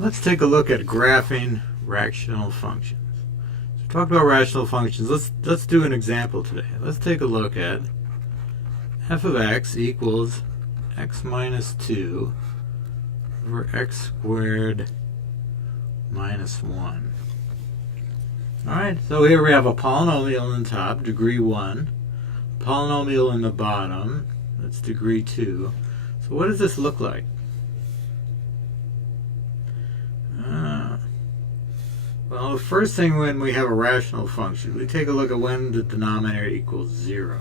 Let's take a look at graphing rational functions. So we talked about rational functions. Let's do an example today. Let's take a look at f of x equals x minus 2 over x squared minus 1. Alright, so here we have a polynomial in the top, degree 1. A polynomial in the bottom, that's degree 2. So what does this look like? Well, the first thing when we have a rational function, we take a look at when the denominator equals 0.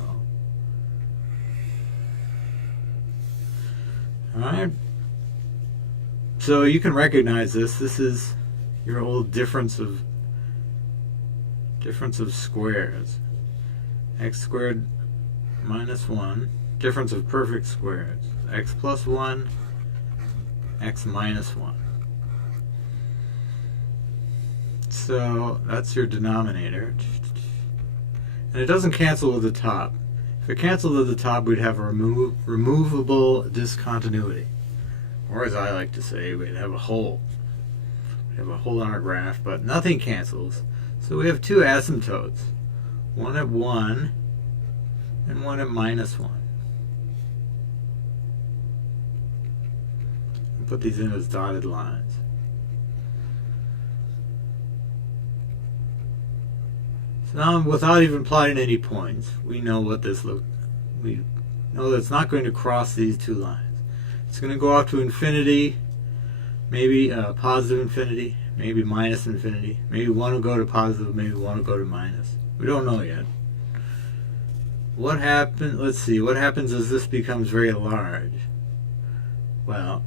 Alright? So you can recognize this. This is your old difference of squares. X squared minus 1, difference of perfect squares. X plus 1, x minus 1. So that's your denominator. And it doesn't cancel with the top. If it canceled with the top, we'd have a removable discontinuity. Or as I like to say, we'd have a hole. We'd have a hole in our graph, but nothing cancels. So we have two asymptotes. One at 1 and one at minus 1. And put these in as dotted lines. So now, without even plotting any points, we know what this looks. We know that it's not going to cross these two lines. It's going to go off to infinity, maybe positive infinity, maybe minus infinity. Maybe one will go to positive, maybe one will go to minus. We don't know yet. What happens? Let's see. What happens as this becomes very large? Well,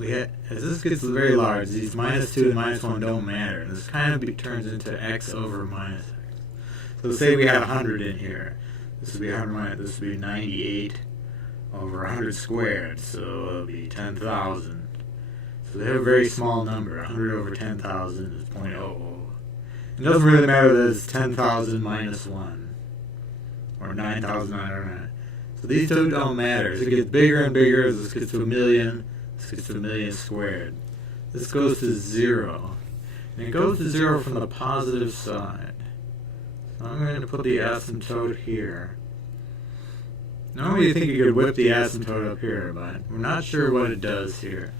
as this gets very large, these minus 2 and minus 1 don't matter. This kind of turns into x over minus x. So say we had 100 in here. This would be 100 this would be 98 over 100 squared. So it'll be 10,000. So they have a very small number. 100 over 10,000 is 0.00. It doesn't really matter that it's 10,000 minus 1. Or 9,909. So these two don't matter. As it gets bigger and bigger, as this gets to a million, this gets to a million squared. This goes to 0. And it goes to 0 from the positive side. So I'm going to put the asymptote here. Normally you think you could whip the asymptote up here, but we're not sure what it does here.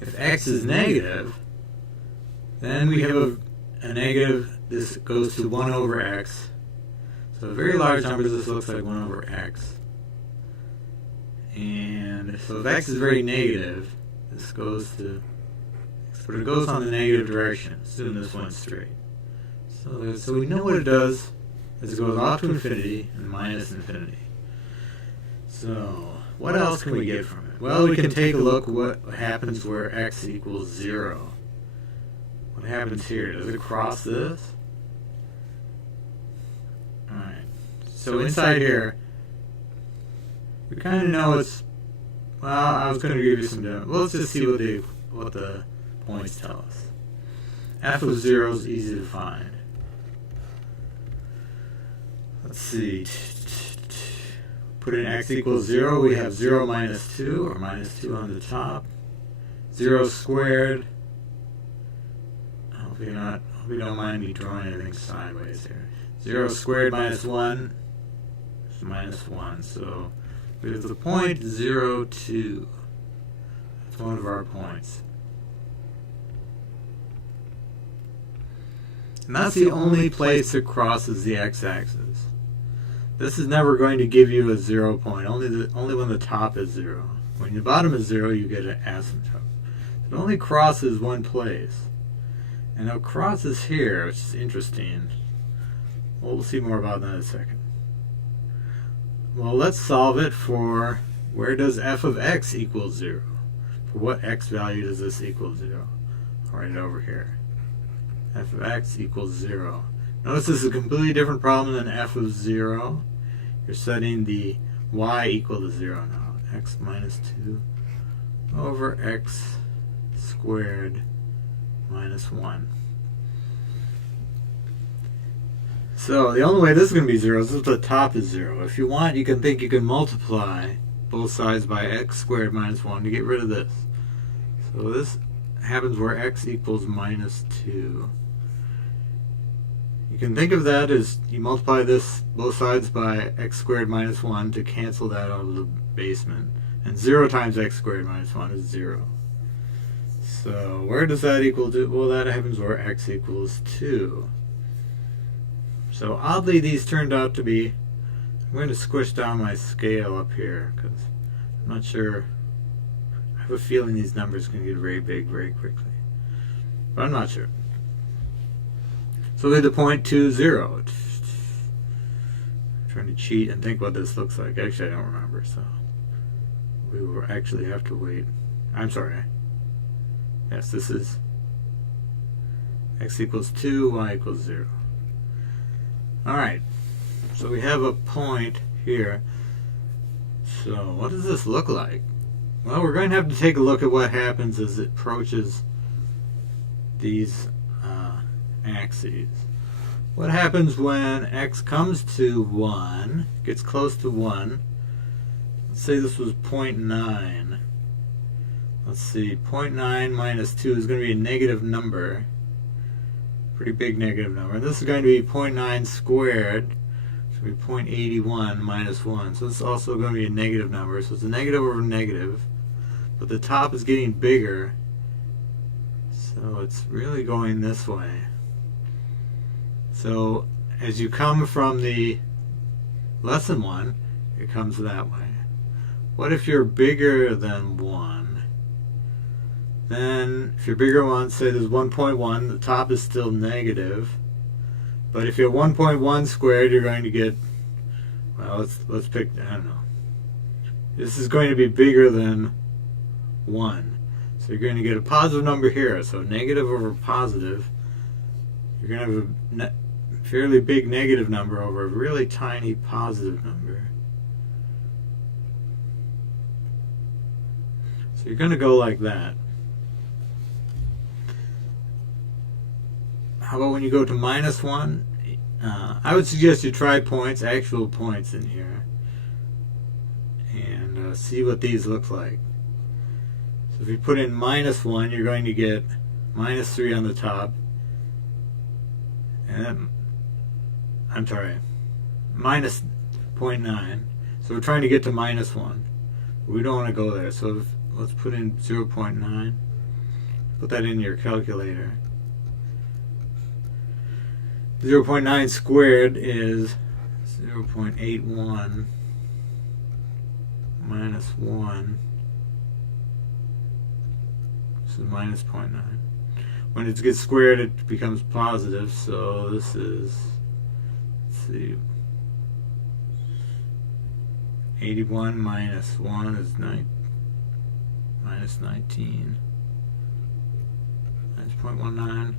If x is negative, then we have a negative. This goes to 1 over x. So very large numbers, this looks like 1 over x. And so if x is very negative, this goes to, but it goes on the negative direction. Assume this went straight. So we know what it does as it goes off to infinity and minus infinity. So what else can we get from it? Well, we can take a look what happens where x equals 0. What happens here? Does it cross this? Alright. So inside here, we kind of know it's, well, I was going to give you some demo. Well, let's just see what the points tell us. F of 0 is easy to find. Let's see. Put in x equals 0. We have 0 minus 2, or minus 2 on the top. 0 squared. I hope you don't mind me drawing anything sideways here. 0 squared minus 1 is minus 1. So we have the point 0, 2. That's one of our points. And that's the only place it crosses the x-axis. This is never going to give you a 0 point. Only when the top is 0. When the bottom is 0, you get an asymptote. It only crosses one place. And it crosses here, which is interesting. We'll see more about that in a second. Well, let's solve it for where does f of x equal 0? For what x value does this equal 0? I'll write it over here. F of x equals 0. Notice this is a completely different problem than f of 0. You're setting the y equal to 0 now. X minus 2 over x squared minus 1. So the only way this is going to be 0 is if the top is 0. If you want, you can multiply both sides by x squared minus 1 to get rid of this. So this happens where x equals minus 2. You can think of that as you multiply this both sides by x squared minus 1 to cancel that out of the basement. And 0 times x squared minus 1 is 0. So where does that equal to? Well, that happens where x equals 2. So oddly, these turned out to be... I'm going to squish down my scale up here because I'm not sure. I have a feeling these numbers can get very big very quickly, but I'm not sure. So we had the 0.20. I'm trying to cheat and think what this looks like. Actually, I don't remember, so we will actually have to wait. I'm sorry. Yes, this is x equals 2, y equals 0. Alright, so we have a point here. So what does this look like? Well, we're going to have to take a look at what happens as it approaches these axes. What happens when x comes to 1, gets close to 1? Let's say this was 0.9. Let's see, 0.9 minus 2 is going to be a negative number. Pretty big negative number. And this is going to be 0.9 squared. So it'll be 0.81 minus 1. So this is also going to be a negative number. So it's a negative over negative. But the top is getting bigger. So it's really going this way. So as you come from the less than 1, it comes that way. What if you're bigger than 1? Then, if you're bigger than 1, say there's 1.1, the top is still negative. But if you're 1.1 squared, you're going to get, well, let's pick, I don't know. This is going to be bigger than 1. So you're going to get a positive number here. So negative over positive, you're going to have a fairly big negative number over a really tiny positive number. So you're going to go like that. How about when you go to minus 1? I would suggest you try points, actual points in here, and see what these look like. So if you put in minus 1, you're going to get minus 3 on the top. And I'm sorry, minus 0.9. So we're trying to get to minus 1. But we don't want to go there. So let's put in 0.9. Put that in your calculator. 0.9 squared is 0.81 minus 1. This is minus 0.9. When it gets squared, it becomes positive. So this is, let's see, 81 minus 1 is minus 19. Minus 0.19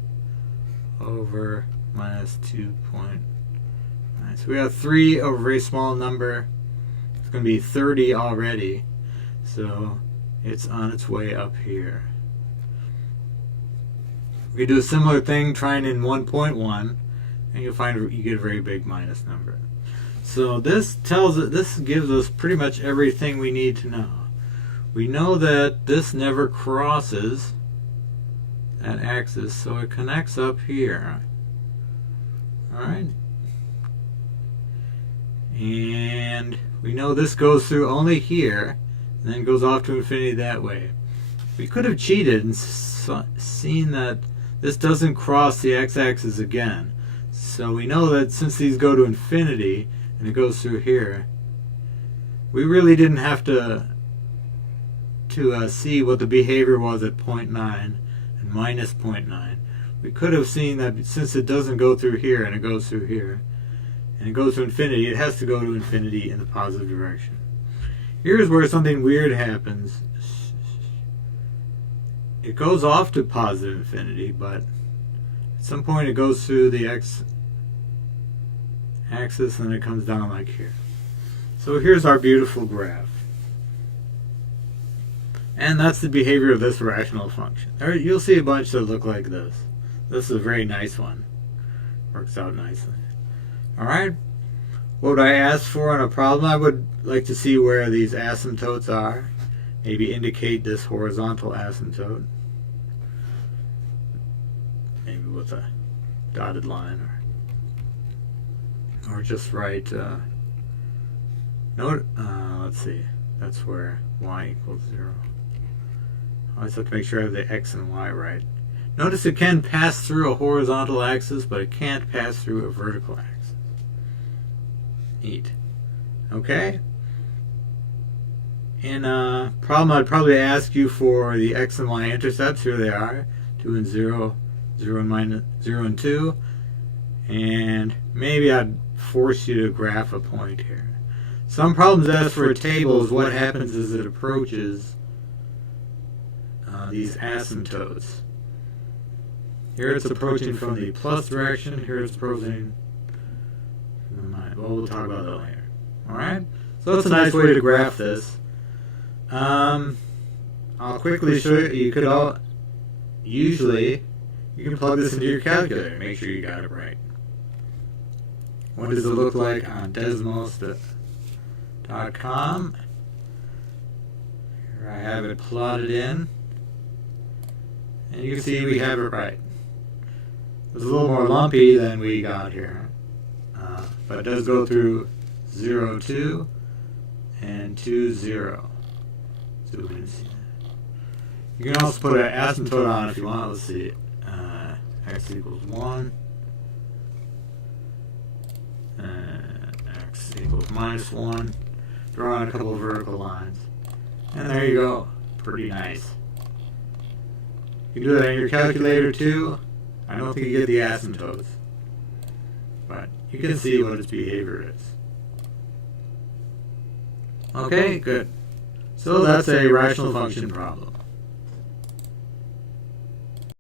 over minus 2.9. So we have 3 over a very small number. It's going to be 30 already. So it's on its way up here. We can do a similar thing trying in 1.1, and you'll find you get a very big minus number. So this gives us pretty much everything we need to know. We know that this never crosses that axis, so it connects up here. Alright, and we know this goes through only here and then goes off to infinity that way. We could have cheated and seen that this doesn't cross the x-axis again, so we know that since these go to infinity and it goes through here, we really didn't have to see what the behavior was at 0.9 and minus 0.9. We could have seen that since it doesn't go through here and it goes through here and it goes to infinity, it has to go to infinity in the positive direction. Here's where something weird happens. It goes off to positive infinity, but at some point it goes through the x-axis and it comes down like here. So here's our beautiful graph. And that's the behavior of this rational function. You'll see a bunch that look like this. This is a very nice one. Works out nicely. Alright. What would I ask for on a problem? I would like to see where these asymptotes are. maybe indicate this horizontal asymptote, maybe with a dotted line, or just write let's see, that's where y equals 0. I always have to make sure I have the x and y right. Notice it can pass through a horizontal axis, but it can't pass through a vertical axis. Neat. Okay? In a problem, I'd probably ask you for the x and y intercepts. Here they are, 2 and 0, 0 and minus 0 and 2. And maybe I'd force you to graph a point here. Some problems ask for a table. Is what happens as it approaches these asymptotes. Here it's approaching from the plus direction. Here it's approaching from the minus. Well, we'll talk about that later. Alright? So that's a nice way to graph this. I'll quickly show you. You could usually you can plug this into your calculator. Make sure you got it right. What does it look like on Desmos.com? Here I have it plotted in. And you can see we have it right. It's a little more lumpy than we got here. But it does go through 0, 2 and 2, 0. So we can see that. You can also put an asymptote on if you want. Let's see. X equals 1. X equals minus 1. Draw on a couple of vertical lines. And there you go. Pretty nice. You can do that on your calculator too. I don't think you get the asymptotes, but you can see what its behavior is. Okay, good. So that's a rational function problem.